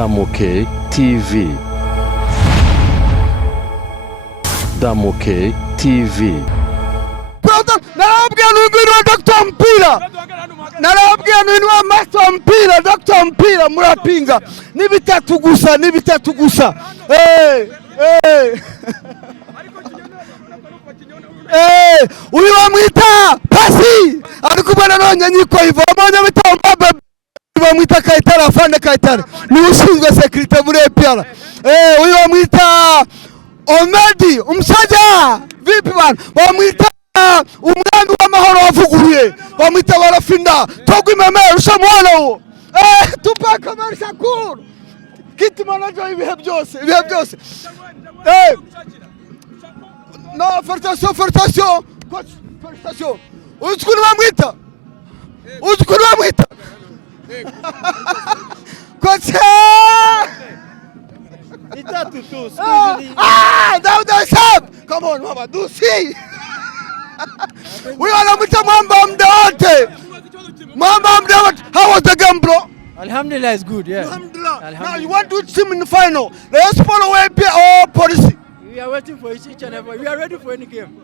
Damoke TV. Damoke TV. Narababwira n'ingwino Dr. Mpira. Narababwira n'ingwino Master Mpira, Dr. Mpira murapinga. Ni bitatu gusa. Uyu bamwita Pasi. Ariko bana nonye nyiko hivyo. Mmoja mita bamwita Kayitare, afande Kayitare. Ni ushinzwe security muri APR. Uyu bamwita Omedi umusaja. Vipi bana? Bamwita umwami w'amahoro wavuguruye. Bamwita Barafinda. Togwimeme rushamwana uwo. Tupac Amaru Shakur. Kit manager ibihe byose. No, félicitations. Coach, félicitations. Uzikuru bamwita. Coach. Itatu tu. Dauda Sab. Come on, mama, do see. We wanamwita mwamba muda wote. How was the game, bro? Alhamdulillah, it's good, yeah. Alhamdulillah. Now you want to team in the final. Let's follow APR or policy. We are waiting for each and every. We are ready for any game.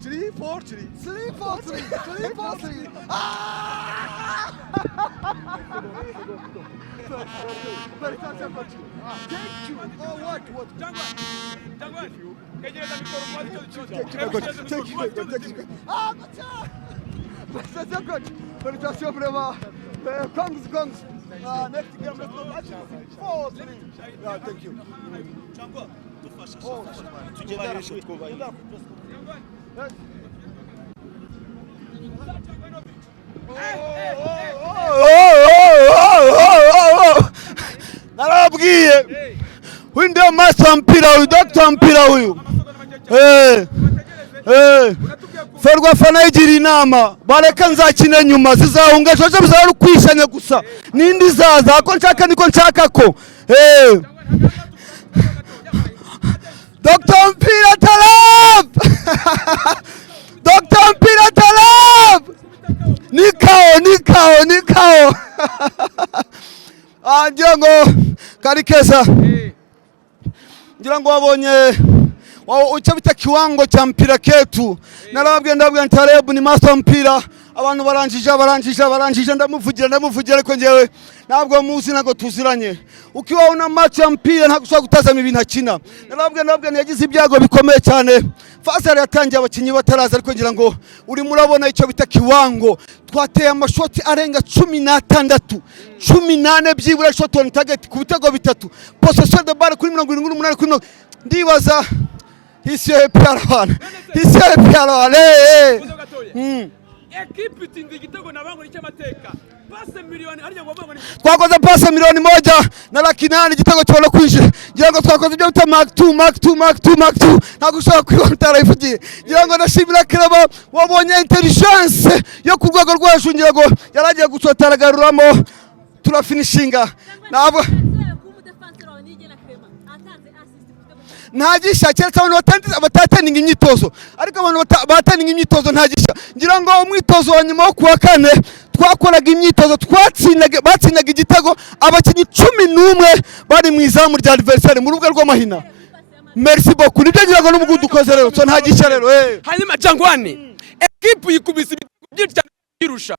Three, four, three. Thank you. Oh, what? Félicitations vraiment. Kongs. Next game, let's go. 4-3. Yeah, thank you. Narababwiye huyu ndio Master Mpira huyu, Dr. Mpira huyu. Ferwafa nayigira inama bareka nzakine nyuma zizahunga cyo bizaba kwishanya gusa nindi zaza ako nshaka ko Dr. Mpira Talab. Dr. Mpira Talab. Nikao. Ngira ngo Karikeza. Ngira ngo wabonye icyo bita kiwango cha mpira ketu. Narababwiye Talab ni Master Mpira. Abantu barangije ndamuvugira ariko ngewe ntabwo muzi nago tuziranye. Ukiwa una match ya mpira ntabwo ushobora gutazama ibintu akina. Narababwiye yagize ibyago bikomeye cyane. Fasari yatangiye abakinyi bataraza ariko ngira ngo uri murabona icyo bita kiwango. Twateye amashoti arenga 16. 18 byibura shot on target ku bitego bitatu. Possession de balle kuri 78 ndibaza hisiye Piarwan. Ekipi itsinze igitego nabangura cy'amateka. Pase miliyoni arya ngo bangura. Twakoze pase miliyoni 1 na laki 8 igitego cyo kwinjira. Ngira ngo twakoze ibyo bita Mark 2. Ntabwo ushobora kwibona ifugiye. Ngira ngo nashimira Kiraba wabonye intelligence yo ku rwego rw'ejo ngira ngo yaragiye gusotaragariramo turafinishinga. Ntabwo ntagisha cyeretse abantu batateninga imyitozo ariko abantu batateninga imyitozo ntagisha ngira ngo umwitozo wa nyuma wo kuwa kane twakoraga imyitozo batsindaga igitego abakinyi 11 bari mu izamu rya adversaire mu rubuga rw'amahina. Merci beaucoup. Nibyo ngira ngo n'umugudu ukoze rero so ntagisha rero hanyuma Jangwani ekipi yikubise ibitego byinshi cyane irusha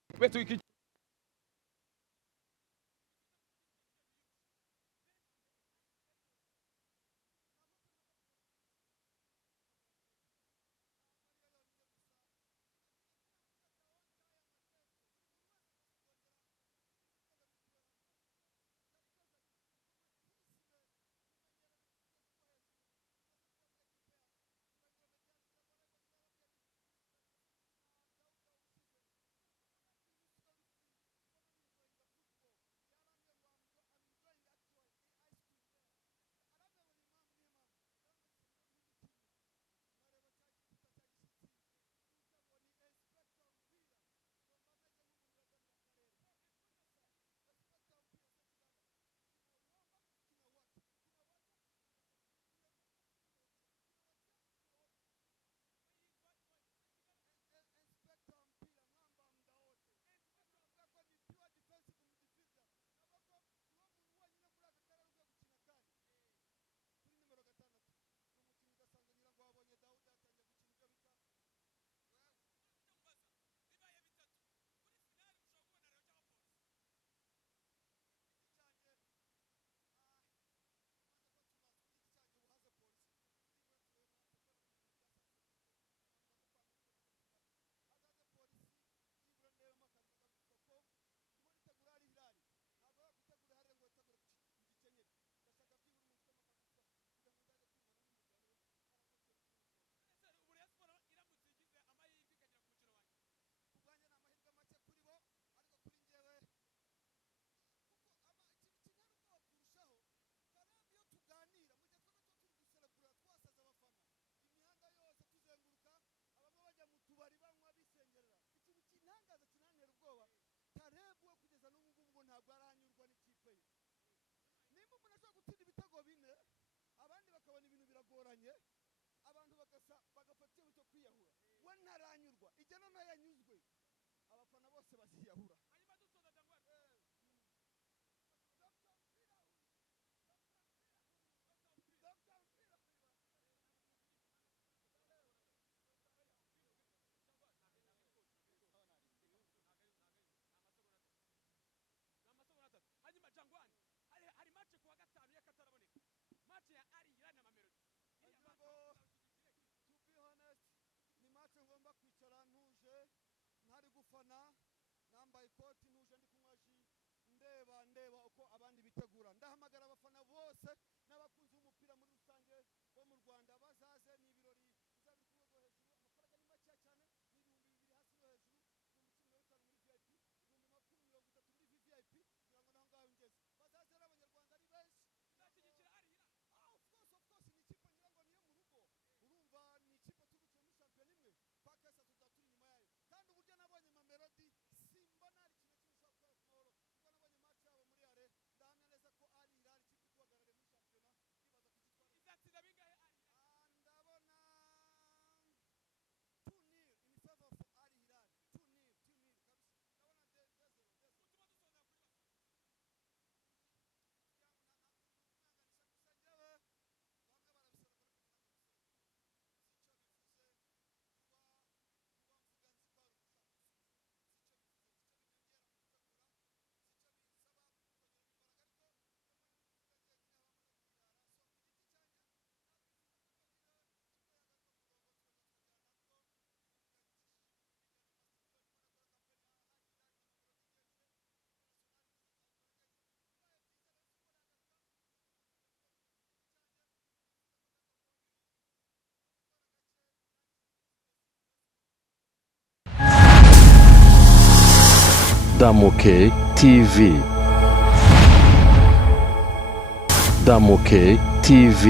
bose baziyahura. hanyuma dusoza Jangwani hanyuma Jangwani hari match kuwa gatanu y'akataraboneka, match ya Al Hilal na Mamelodi. To be honest, ni match ngomba kwicara ntuje ntari gufana, nambaye ikoti ntuje ndi kunywa ji ndeba uko abandi bitegura. Ndahamagara abafana bose n'abakunzi b'umupira muri rusange bo mu Rwanda bazaze, ni ibirori bizabiri ku rwego hejuru. Amafaranga ni make cyane, ni 2,000 hasi no hejuru, 15,000 muri VIP, 10,30 muri VIP, kugira ngo naho ngaho ngeze. Bazaze n'abanyarwanda ari benshi Uzashyigikira Al Hilal? Of course ni ikipe ngira ngo niyo mu rugo. Urumva ni ikipe tubukiye muri champion imwe, pakesa tudaturi nyuma yayo. Kandi uburyo nabonye Mamelodi simbona ari kintu cy'ushaka gukora ku mahoro, kuko nabonye match yabo muri Are, ndahamya neza ko Al Hilal ikipe iguhagarare muri champion, ndibaza kugitwara. Izatsinda bingahe Al Hilal? Ndabona 2-0 in favor of Al Hilal. 2-0 kabisa. Ndabona 2-0. Utuma dusoza kuri bafana Yangu na kumwanganisha gusa njyewe bamwe barabisora ko nanjye mbisora. Sico bivuze kuba mvuga nzi ko ari ugushaka gusubiza. Sico bivuze, sico binyongera mu gutegura, sico binsaba kongera imbaraga, ariko iyo muri kuvuga njyenyine habamo no kwirara. So ku giti cyanjye nakwifuza ko 2000 ikipe yagaruka ku murongo tukaza tukajyana, ariko navuga ncishije bugufi njyana Master P ndimo nakora kampeni ya Al Hilal na Mamelodi ngenyine, ikipe nationale nkaza nkayikora ngenyine. Bibaye byiza rero football yagaruka, navuga ko ku giti cyanjye nifuza ko ngaruka ku wa mbere, abitwara gake birangize umunsi wose. Merci beaucoup. Damoke TV. Damoke TV.